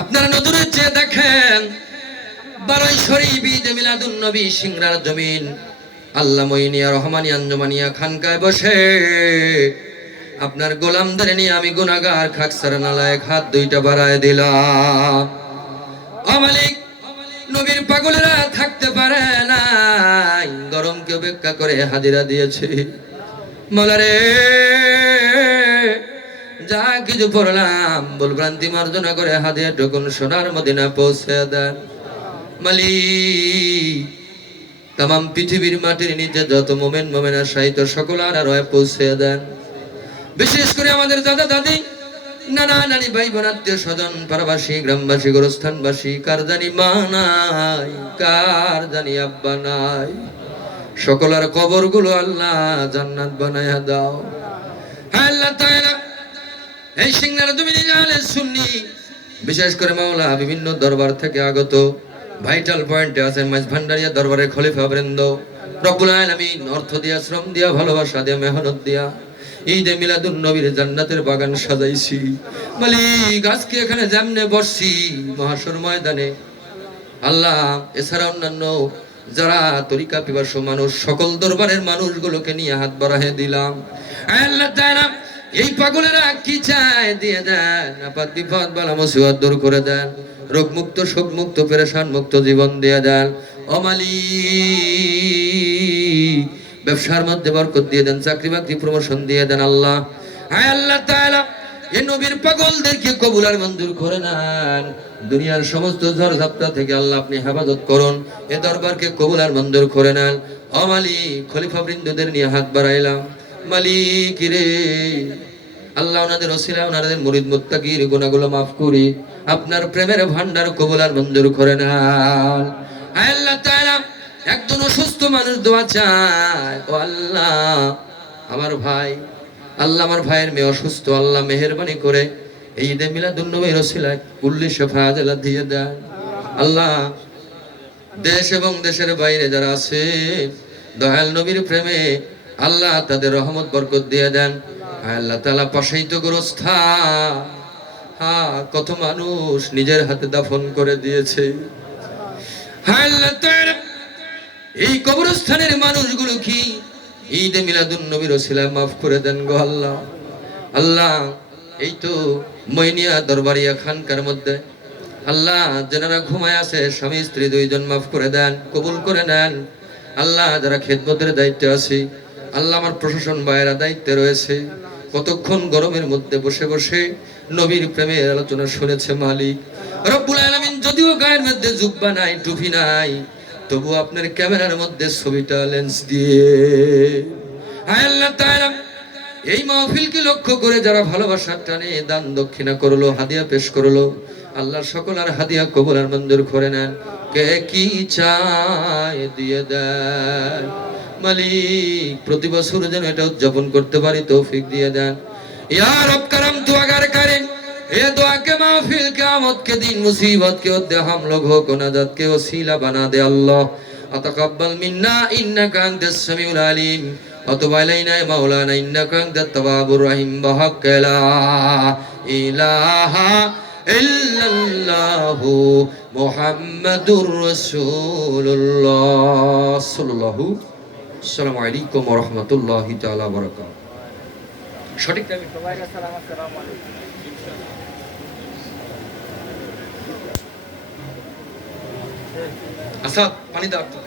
আপনারা নজরে চেয়ে দেখেন, বারোই শরীফ, ঈদ মিলাদুন নবী সিংরার জমিন। আল্লাহ মইনিয়া, রহমানি, আঞ্জমানিয়া খানকায় বসে। আপনার গোলামদের নিয়ে আমি গুনাগার খাকসার নালায় হাত, দুইটা বাড়ায় দিলাম। ও মালিক, নবীর পাগলেরা থাকতে পারে নাই। গরমকে অপেক্ষা করে হাজিরা দিয়েছে। মলারে যা কিছু পড়লাম ভুলভ্রান্তি মার্জনা করে হাদিয়া টুকুন সোনার মদিনা পৌঁছে দেন। মালিক তাম পৃথিবীর মাটির নিচে যত মোমেন মোমেনা সাহিত্য সকল আর পৌঁছে দেন। বিশেষ করে আমাদের দাদা দাদি, নানা নানি ভাই বোন আত্মীয় স্বজন পারবাসী গ্রামবাসী, গোরস্থানবাসী, কার জানি মা নাই, কার জানি আব্বা নাই। সকলের কবরগুলো আল্লাহ জান্নাত বানায়া দাও। হ্যাঁ আল্লাহ তাআলা এই সিংহার তুমি জালে শুননি বিশেষ করে মাওলা বিভিন্ন দরবার থেকে আগত ভাইটাল পয়েন্টে আছেন মাঝ ভান্ডারিয়া দরবারের খলিফা বৃন্দ। রব্বুল আলামিন অর্থ দিয়া, শ্রম দিয়া, ভালোবাসা দিয়া, মেহনত দিয়া ঈদে মিলাদুন নবীর জান্নাতের বাগান সাজাইছি। মালিক আজকে এখানে যেমনে বসছি মহাসর ময়দানে, আল্লাহ এছাড়া অন্যান্য যারা তরিকা পিপাস মানুষ, সকল দরবারের মানুষগুলোকে নিয়ে হাত বাড়াহে দিলাম। আল্লাহ এই পাগলেরা কি চায়? দিয়ে দেন। আপাত বিপদ, বালা মুসিবত দূর করে দেন। রোগ মুক্ত শোক মুক্ত পেরেশান মুক্ত জীবন দিয়ে দেন। অমালি ব্যবসার মধ্যে বরকত দিয়ে দেন, চাকরি বাকরি প্রমোশন দিয়ে দেন আল্লাহ। হায় আল্লাহ তাআলা, এই নবীর পাগলদেরকে কবুল আর মঞ্জুর করে নেন। দুনিয়ার সমস্ত ঝড় ঝাপটা থেকে আল্লাহ আপনি হেফাজত করুন। এ দরবারকে কবুল আর মঞ্জুর করে নেন। ও মালিক, খলিফা বৃন্দদের নিয়ে হাত বাড়াইলাম। মালিক রে। আল্লাহ ওনাদের ওসিলা, ওনাদের মুরিদ মুত্তাকির গুনাহগুলো মাফ করি। আপনার প্রেমের ভান্ডার কবুল আর মঞ্জুর করে আয় আল্লাহ তাআলা, একজন অসুস্থ মানুষ দোয়া চায়। ও আল্লাহ, আমার ভাই, আল্লাহ আমার ভাইয়ের মেয়ে অসুস্থ, আল্লাহ মেহেরবানি করে এই ঈদে মিলাদুন নবীর ওসিলায় কুল্লি শেফায়াত দিয়ে দেন আল্লাহ, দেশ এবং দেশের বাইরে যারা আছে, দয়াল নবীর প্রেমে আল্লাহ তাদের রহমত, বরকত দিয়ে দেন। আল্লাহ তালা পাশেই তো গোরস্থা। হ্যাঁ কত মানুষ নিজের হাতে দাফন করে দিয়েছে। এই কবরস্থানের মানুষগুলো কি? ঈদে মিলাদুন নবীর ওসিলায় মাফ করে দেন গো আল্লাহ। আল্লাহ, এই তো মইনিয়া দরবারিয়া খানকার মধ্যে। আল্লাহ যারা ঘুমায় আছে, স্বামী, স্ত্রী দুইজন মাফ করে দেন, কবুল করে নেন। আল্লাহ, যারা খেদমতের দায়িত্বে আছে আল্লাহ আমার প্রশাসন বাইরা দায়িত্বে রয়েছে। কতক্ষণ গরমের মধ্যে বসে বসে নবীর প্রেমের আলোচনা শুনেছে মালিক। রব্বুল আলামিন যদিও গায়ের মধ্যে জুব্বা নাই, টুপি নাই, তবু আপনার ক্যামেরার মধ্যে ছবিটা লেন্স দিয়ে। হায় আল্লাহ তাআলা, এই মাহফিলকে লক্ষ্য করে যারা ভালোবাসার টানে দান দক্ষিণা করল, হাদিয়া পেশ করল আল্লাহ সকল আর হাদিয়া কবুল আর মঞ্জুর করে নেন। কে কি চায় দিয়ে দেন মালিক, প্রতি বছর যেন এটা উদযাপন করতে পারি, তৌফিক দিয়ে দেন। ইয়া রব কারাম, দুয়াগার এ দোয়াকে মাহফিল কিয়ামত কে দিন মুসিবত কে ওদে হাম কে ওসিলা বানা দে আল্লাহ। আতাকাব্বাল মিন্না, ইন্নাকা আনতাস সামিউল আলিম। وتب علينا আসসালামু আলাইকুম রহমতুল্লাহ তালা বরকাত সঠিক আমি সবাই আসসালামু আলাইকুম। আসাদ পানি দাও তো